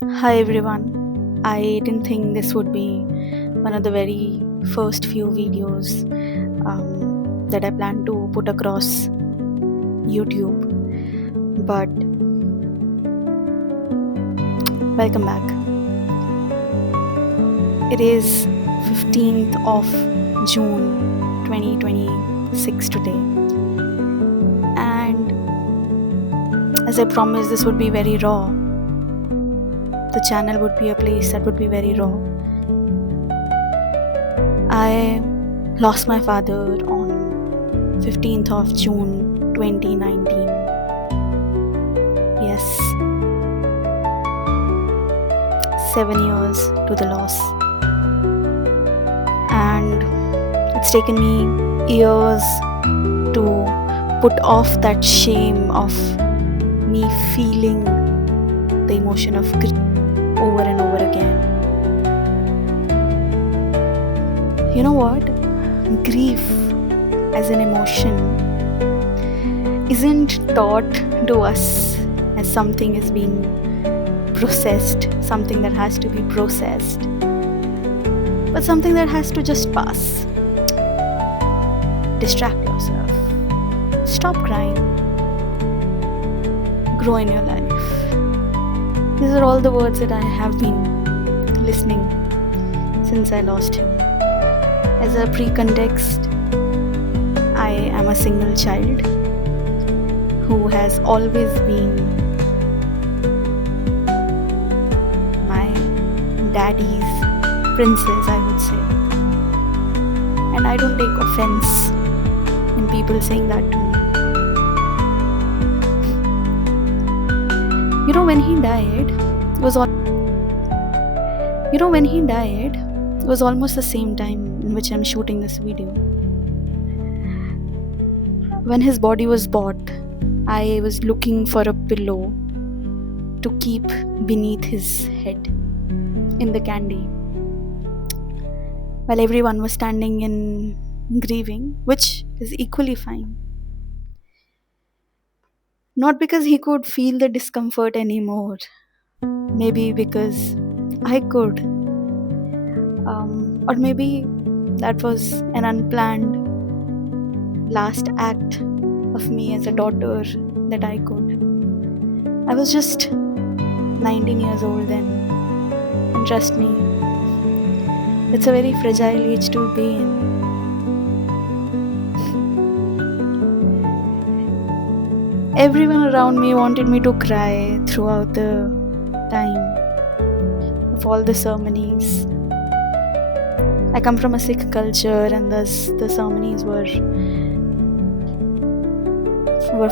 Hi everyone. I didn't think this would be one of the very first few videos that I plan to put across YouTube, but welcome back. It is 15th of June 2026 today, and as I promised, this would be very raw. The channel would be a place that would be very raw. I lost my father on 15th of June 2019. Yes, 7 years to the loss. And it's taken me years to put off that shame of me feeling the emotion of grief over and over again. You know what? Grief as an emotion isn't taught to us as something is being processed, something that has to be processed, but something that has to just pass. Distract yourself. Stop crying. Grow in your life. These are all the words that I have been listening since I lost him. As a pre-context, I am a single child who has always been my daddy's princess, I would say. And I don't take offense in people saying that to me. When he died, it was almost the same time in which I'm shooting this video. When his body was bought, I was looking for a pillow to keep beneath his head in the candy, while everyone was standing and grieving, which is equally fine. Not because he could feel the discomfort anymore, maybe because I could. Or maybe that was an unplanned last act of me as a daughter that I could. I was just 19 years old then, and trust me, it's a very fragile age to be in. Everyone around me wanted me to cry throughout the time of all the ceremonies. I come from a Sikh culture, and thus the ceremonies were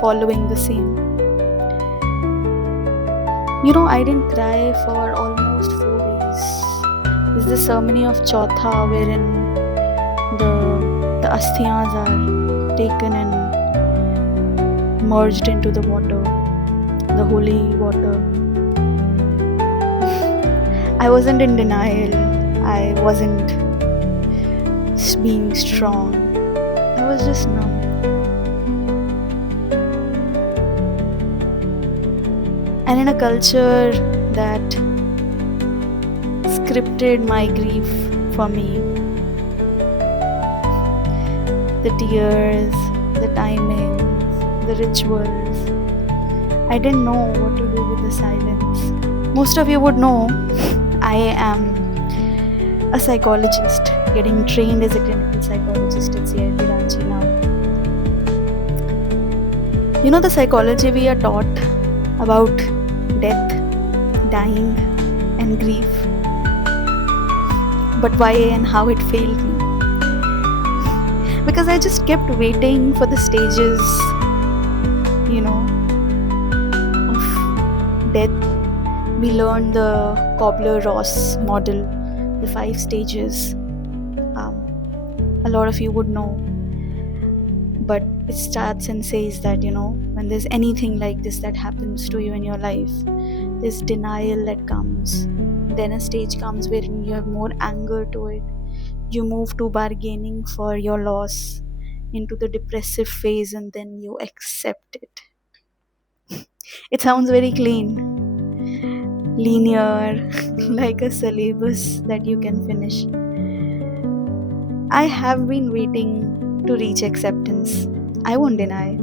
following the same. I didn't cry for almost 4 days. It's the ceremony of Chautha, wherein the asthiyas are taken and merged into the water, the holy water. I wasn't in denial. I wasn't being strong. I was just numb. And in a culture that scripted my grief for me, the tears, the timings, the rituals, I didn't know what to do with the silence. Most of you would know I am a psychologist, getting trained as a clinical psychologist at CIT Ranchi now. The psychology we are taught about death, dying, and grief, but why and how it failed me. Because I just kept waiting for the stages, of death. We learned the Kubler-Ross model, the 5 stages. A lot of you would know, but it starts and says that when there's anything like this that happens to you in your life, there's denial that comes. Then a stage comes wherein you have more anger to it. You move to bargaining for your loss, into the depressive phase, and then you accept it. It sounds very clean, linear, like a syllabus that you can finish. I have been waiting to reach acceptance. I won't deny.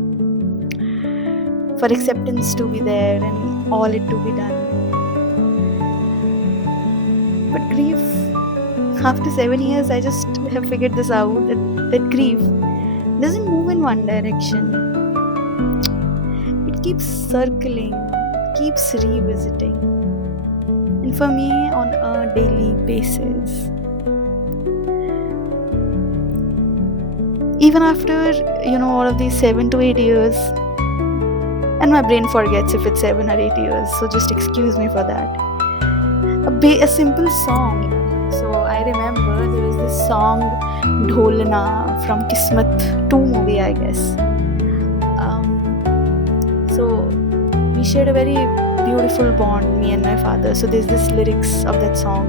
For acceptance to be there and all it to be done. But grief, after 7 years, I just have figured this out that grief doesn't move in one direction. It keeps circling, keeps revisiting. And for me, on a daily basis. Even after, all of these 7 to 8 years, and my brain forgets if it's 7 or 8 years, so just excuse me for that. A simple song. So I remember there was this song Dholna from Kismet 2 movie, I guess. So we shared a very beautiful bond, me and my father. So there's this lyrics of that song.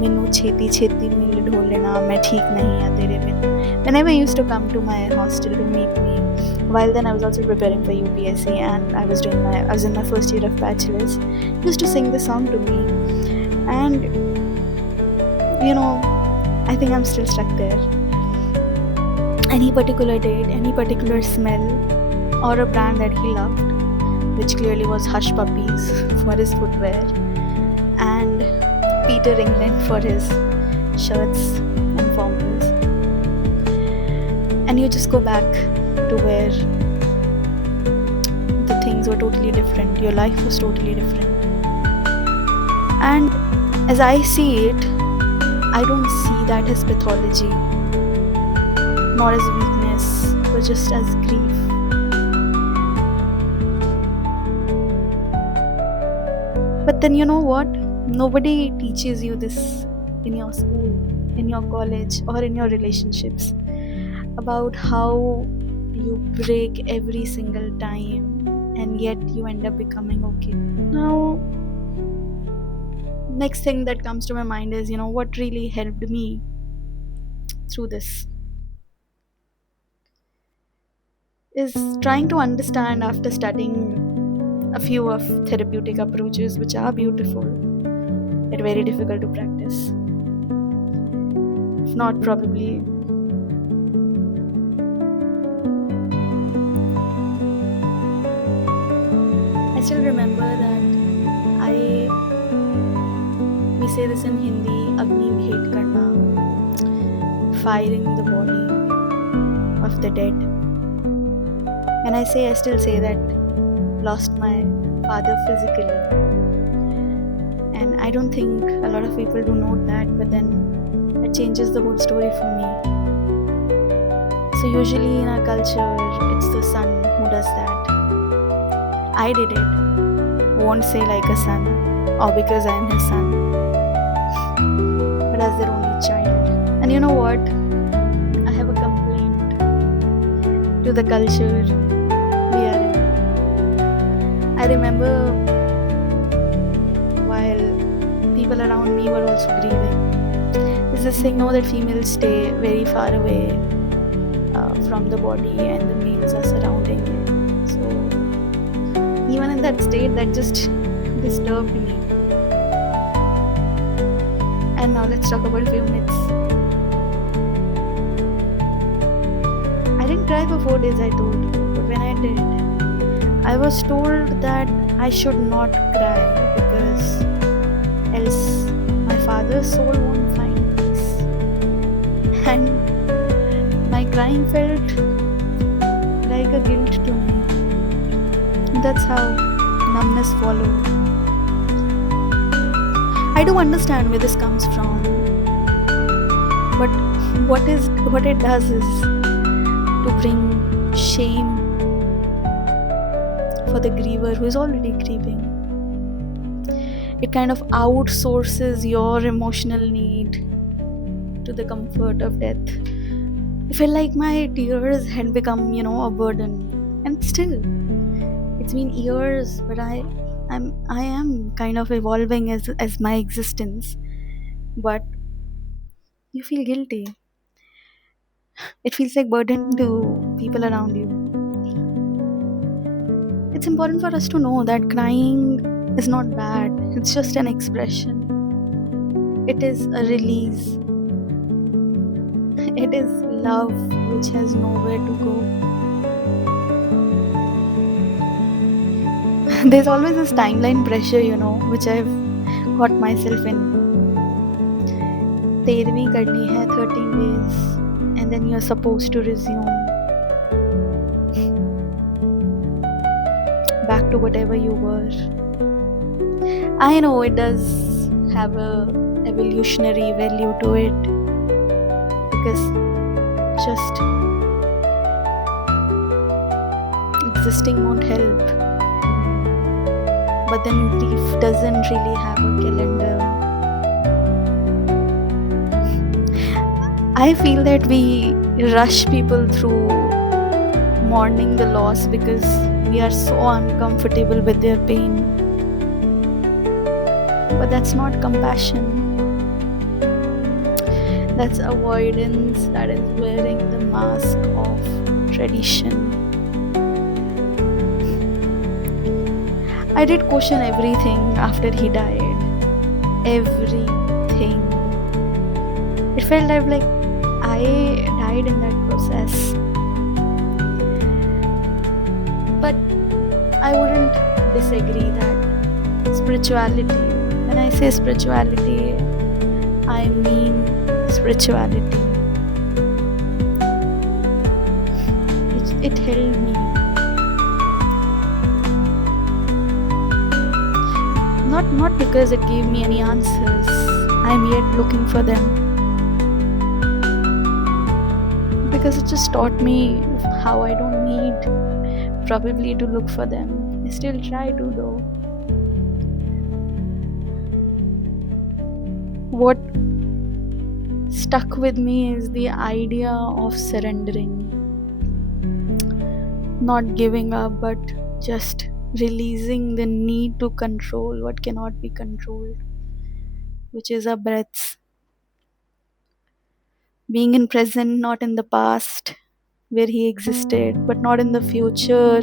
Minu cheti cheti mil dholna, main theek nahi hai tere bin. Whenever he used to come to my hostel to meet me, while then I was also preparing for UPSC and I was in my first year of bachelor's, he used to sing the song to me. And I think I'm still stuck there. Any particular date, any particular smell, or a brand that he loved, which clearly was Hush Puppies for his footwear, and Peter England for his shirts and formals. And you just go back to where the things were totally different, your life was totally different. And as I see it, I don't see that as pathology, nor as weakness, but just as grief. But then you know what? Nobody teaches you this in your school, in your college, or in your relationships about how you break every single time and yet you end up becoming okay. Now, next thing that comes to my mind is, what really helped me through this is trying to understand after studying a few of therapeutic approaches which are beautiful yet very difficult to practice. If not, probably I still remember that we say this in Hindi, Agni Bhet Karna, firing the body of the dead. And I still say that lost my father physically. And I don't think a lot of people do note that, but then it changes the whole story for me. So usually in our culture, it's the son who does that. I did it. Won't say like a son, or because I am his son, but as their only child. And you know what? I have a complaint to the culture we are in. I remember while people around me were also grieving, there's this thing that females stay very far away from the body and the males are surrounding it. So even in that state, that just disturbed me. And now let's talk about a few myths. I didn't cry for 4 days, I told you, but when I did, I was told that I should not cry because else my father's soul won't find peace. And my crying felt like a guilt to me. That's how numbness followed. I do understand where this comes from, but what it does is to bring shame for the griever who is already grieving. It kind of outsources your emotional need to the comfort of death. I felt like my tears had become, a burden, and still, it's been years, but I am kind of evolving as my existence. But you feel guilty. It feels like burden to people around you. It's important for us to know that crying is not bad, it's just an expression. It is a release. It is love which has nowhere to go. There's always this timeline pressure, which I've got myself in. 13वीं करनी है, 13 days, and then you're supposed to resume back to whatever you were. I know it does have a evolutionary value to it, because just existing won't help. But then grief doesn't really have a calendar. I feel that we rush people through mourning the loss because we are so uncomfortable with their pain. But that's not compassion. That's avoidance, that is wearing the mask of tradition. I did question everything after he died. Everything. It felt like I died in that process. But I wouldn't disagree that spirituality, when I say spirituality, I mean spirituality. It held me. Not because it gave me any answers. I'm yet looking for them. Because it just taught me how I don't need probably to look for them. I still try to though. What stuck with me is the idea of surrendering. Not giving up, but just releasing the need to control what cannot be controlled, which is our breaths. Being in present, not in the past where he existed, but not in the future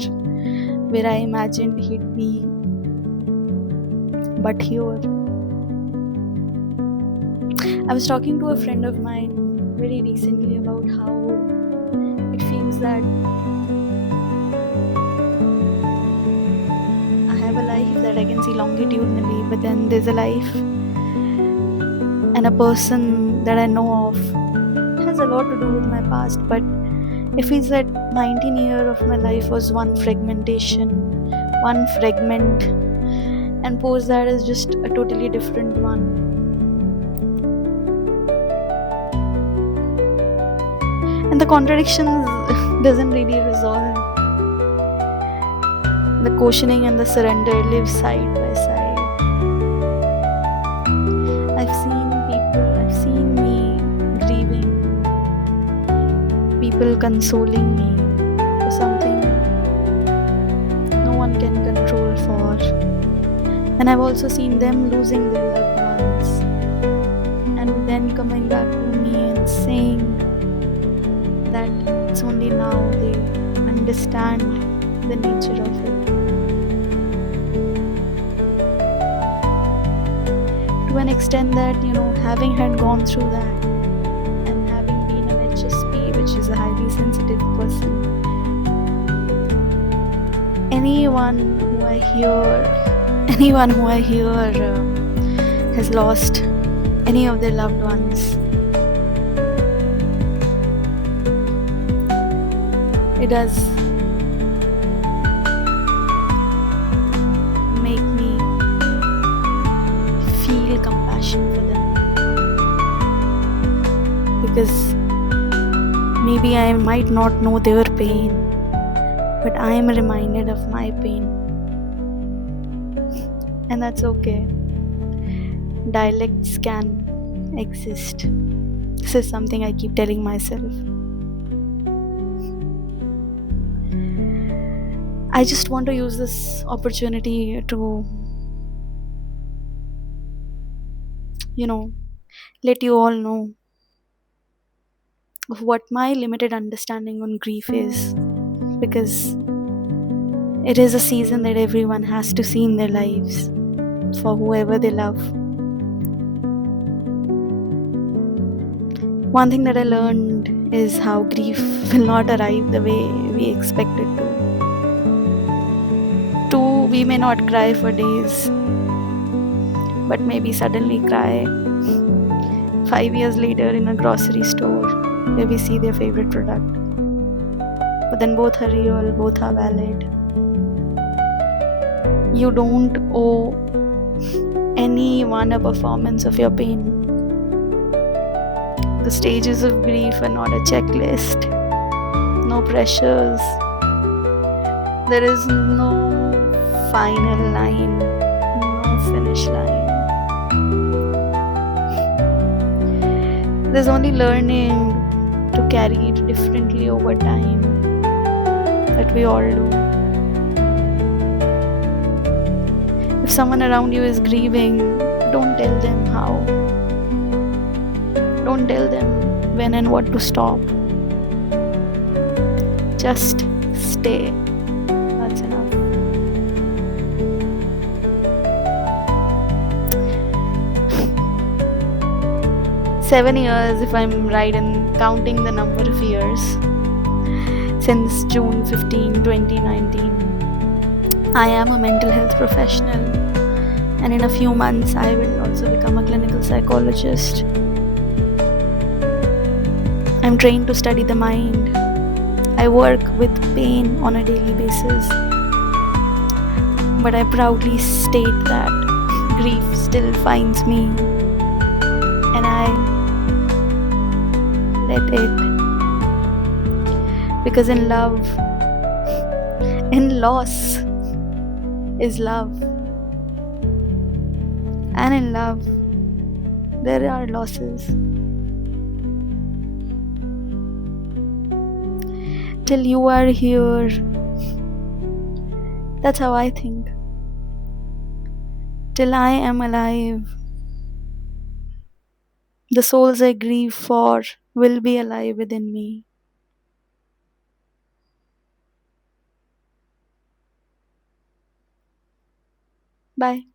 where I imagined he'd be, but here. I was talking to a friend of mine very recently about how it feels that I have a life that I can see longitudinally, but then there's a life and a person that I know of has a lot to do with my past, but it feels that 19 years of my life was one fragmentation, one fragment, and post that is just a totally different one. And the contradictions doesn't really resolve. The questioning and the surrender live side by side. I've seen me grieving, people consoling me for something no one can control for. And I've also seen them losing their loved ones and then coming back to me and saying that it's only now they understand the nature of it. To an extent that, having had gone through that and having been an HSP, which is a highly sensitive person, anyone who I hear has lost any of their loved ones, it does make me feel compassion for them, because maybe I might not know their pain, but I am reminded of my pain, and that's okay. Dialects can exist. This is something I keep telling myself. I just want to use this opportunity to, let you all know of what my limited understanding on grief is, because it is a season that everyone has to see in their lives. for whoever they love. One thing that I learned is how grief will not arrive the way we expect it to. Two, we may not cry for days, but maybe suddenly cry 5 years later in a grocery store where we see their favorite product. But then both are real, both are valid. You don't owe anyone a performance of your pain. The stages of grief are not a checklist, no pressures. There is no final line, no finish line. There's only learning to carry it differently over time that we all do. If someone around you is grieving, don't tell them how. Don't tell them when and what to stop. Just stay. That's enough. Seven years, if I'm right in counting the number of years, since June 15, 2019. I am a mental health professional, and in a few months, I will also become a clinical psychologist. I'm trained to study the mind. I work with pain on a daily basis. But I proudly state that grief still finds me, and I let it. Because in love, in loss is love. And in love, there are losses. Till you are here, that's how I think. Till I am alive, the souls I grieve for will be alive within me. Bye.